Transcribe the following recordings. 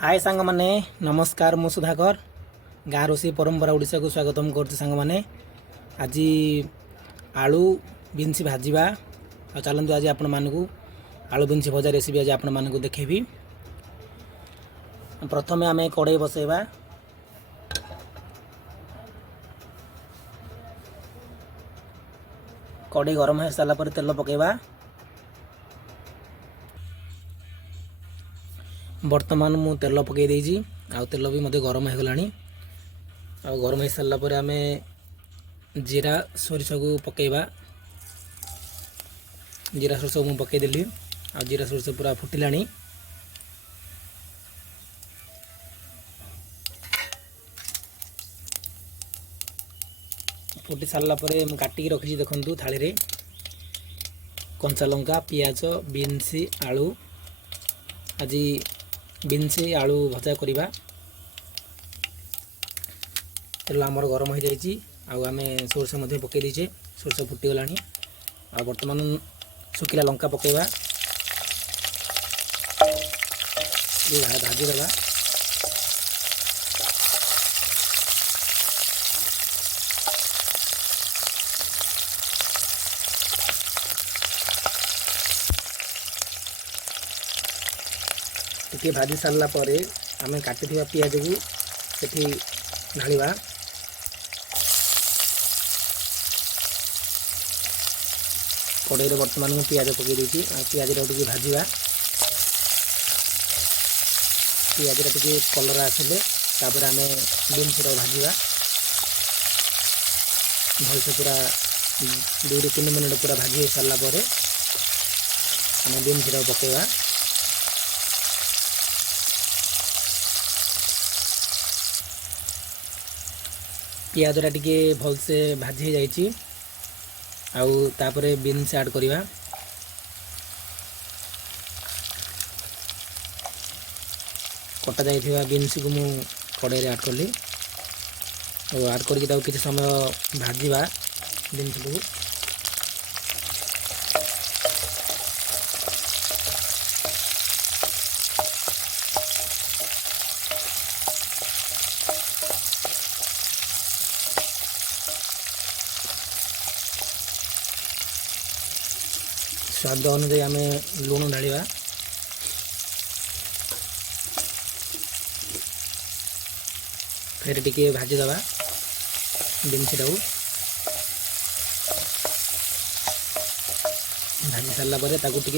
हाय सांग माने नमस्कार मु सुधाकर गाँ रोषे परंपरा ओडिशा को स्वागतम करते सांग माने आज आलू बिन्सी भाजवा आ चलतु आज आपण मानकू आलू बिन्सी भजा रेसिपी आज आपण मानकू देखेबी। प्रथमे आमे कड़ाई बसैबा कड़ाई गरम हो सारा पर तेल पकेबा। बर्तमान मु तेल पकई देजी आ तेल भी मते गरम हो गलानी आ गरम हो सारा पर आमे जीरा सोरिष को पकेबा। जीरा सोरिष मु पकई देली आ जीरा सोरिष पूरा फुटिलानी। फुटी सारा पर मु काटिकी रखी देखंतु थाली रे कंचा लंका पियाज बिन्सी आलू आज बिन्सी आलू भजा करवा। तेल आमर गरम हो जाइए आमे सोरस पकई देचे सोरस फुटीगला आ बर्तमान सुखिला लंका पकेबा भाजीदेवा। टी भाजी सारा पर आम काटी पियाज को सेठी ढालिबा। कड़ाई बर्तमान में पियाज पकई देती पियाज टी भाजवा। पियाज टी कलर आसिले तापर आम बीन्स भाजवा भलसे पूरा 2 ରୁ 3 मिनट पूरा भाजी सारा पर आम बीन्स पकेबा। पियाजटा टी भलसे भाजी जाइए आउे बीन्स ऐड करवा। कटा जाइए बीन्स को मु कड़ाई ऐड कली ऐड करके किसी समय भाजवा बीन्स को। स्वाद अनुसार आम लुण ढालिबा। फिर टिके भाजीदेवा बिन्सीटा भाजी सारा पर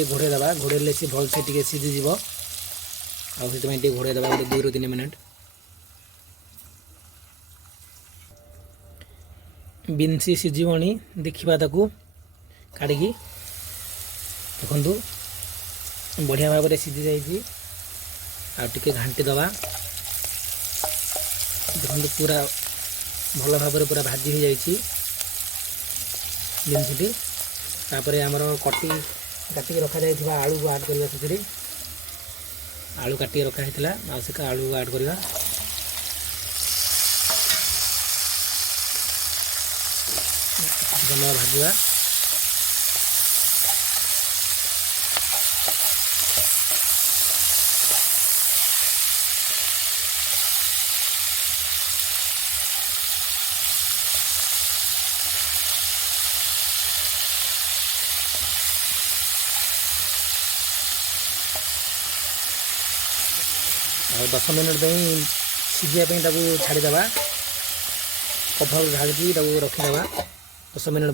घोड़ेदेवा। घोड़े सी भलसे टे सीझीज आते घोड़ेदेवा 2 ରୁ 3 मिनट। बिन्सी सीझीबनी देखा काढ़ी देखु बढ़िया भाव में सीझी जाइए आटे घाटी दवा। देखो पूरा भल भाव में पूरा भाजी हो जाइए बिन्सीटी। तापर आमर काटिक रखा जाइए आलू को ऐड करवा। से आलू काटिक रखा होता से आलू को ऐड करवा। समय भाजवा और 10 मिनट सीझापी छाड़ीदेवा। कभर ढाली रखीदेवा 10 मिनट।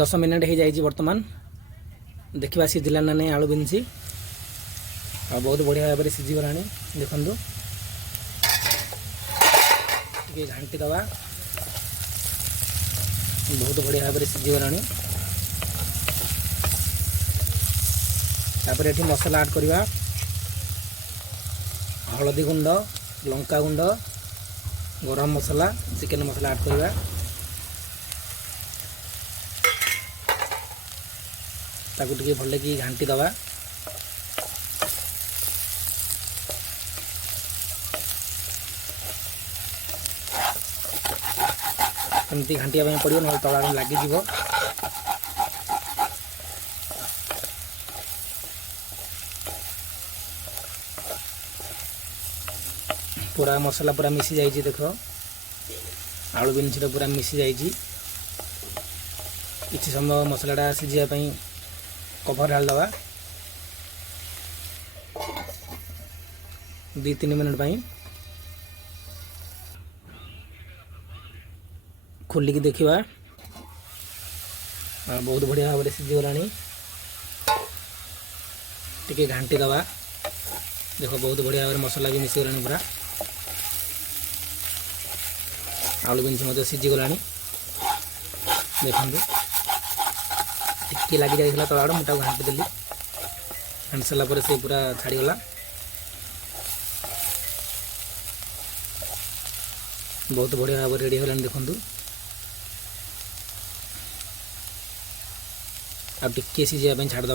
10 मिनट हो जाइए बर्तमान देखा सीझिला ना नहीं आलू बिन्सी आ बहुत बढ़िया भाव में सीझीगला। देखु टे घाटी दवा बहुत बढ़िया भाव में सीझीगला। तापर ये मसला ऐड करवा हलदी गुंड लंका गुंड गरम मसला चिकेन मसला ऐड करवा। ताकू टिके भल कि घाटी दवा। एमती घाटिया पड़ो ना तला लगिज। पूरा मसला पूरा मिसी जाइए। देख आलू बिनसी पूरा मिसी जाइए। किसी समय मसलाटा सीझापी कभर ढालदे 2-3 मिनट खोलिकी देखा। बहुत बढ़िया भाव में सीझीगला। टिके घांटी दवा। देख बहुत बढ़िया भाव में मसला भी मिसीगला। पूरा आलू बिनसी मत सीझीगला। देखो टिके लगी जाइए तल आड़ मुझे घांटी देली। घांटी सारापर से पूरा छाड़गला। बहुत बढ़िया भाव रेडी होगा। देखो अब टिके सीझापी छाड़दे।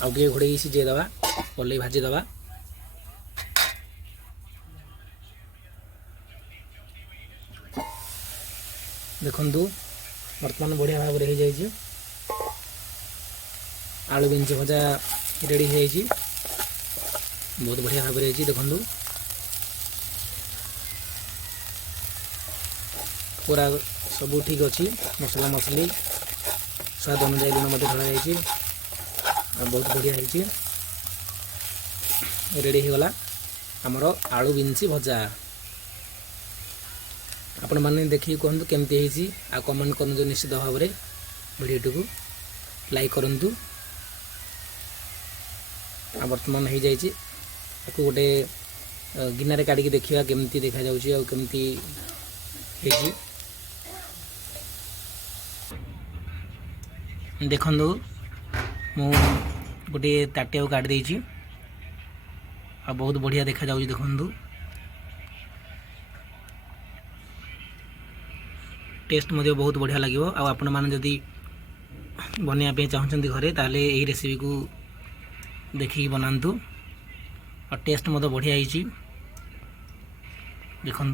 आउ टे घोड़े सीझेदे पल्ले भाजीदे। देखु बर्तमान बढ़िया भाव में हो जाए। आलू बिनसी भजा रेडी हो जाए। बहुत बढ़िया भाव में देखु पूरा सब ठीक अच्छी। मसला मसली स्वाद अनुसार लुण मत ढला जाइए। बहुत बढ़िया है रेडी हो गला आमर आलू बिनसी भजा। आपण मैंने देखिए कहतु केमती है। आ कमेंट करूँ निश्चित भाव में वीडियो को लाइक करूँ। आ बर्तमान हो जाए गोटे गिनारे काढ़ी देखा केमती देखा जाऊँगी केमती देखु मु गोटे ताटिया काट देछि। आ बहुत बढ़िया देखा जाउछि। देखु टेस्ट मध्य बहुत बढ़िया लगे। आपण मैंने जदि बनवाई चाहते घरे ताले यही रेसिपी को देखिए बनातु। और टेस्ट मत बढ़िया है। देखु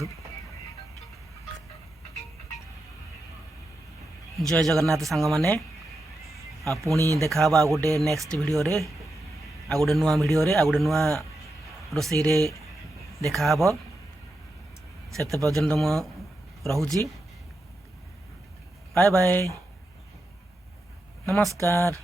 जय जगन्नाथ सांग माने। आ पुणी देखा गोटे नेक्स्ट वीडियो रे आ गोटे नुआ वीडियो रे आ गोटे नुआ रोसई रे देखा सेते पर्यंत मु रहूची। बाय बाय नमस्कार।